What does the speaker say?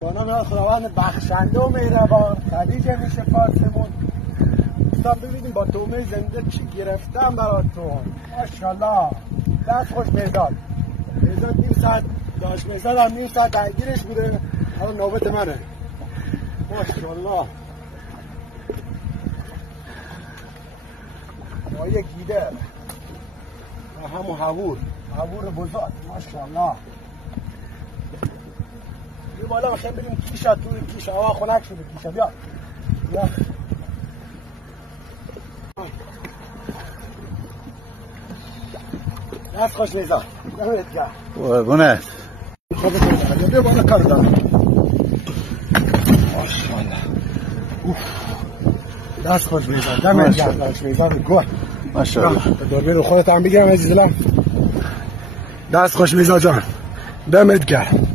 با نام خداوند بخشنده و مهربان خدیجه میشه فاطمون. دوستان ببینیم با تومه زنده چی گرفتم براتون. ماشاءالله دست خوش مهزاد نیم ساعت داشت، مهزاد هم نیم ساعت درگیرش بوده، حالا نوبت منه. ماشاءالله با یک گیده و همون حوور بزرگ. ماشاءالله یه بالا میخوایم بریم کیشا، توی کیشا هوا خنک شده. کیشا بیا دست خوش میزا دمت گرم قربونت. بیا بالا کار دارم. ماشاءالله دست خوش میزا دمت گرم. دست میزا گل ماشاءالله. دوربین خودت هم بگیرم عزیزم. دست خوش میزا جان دمت گرم.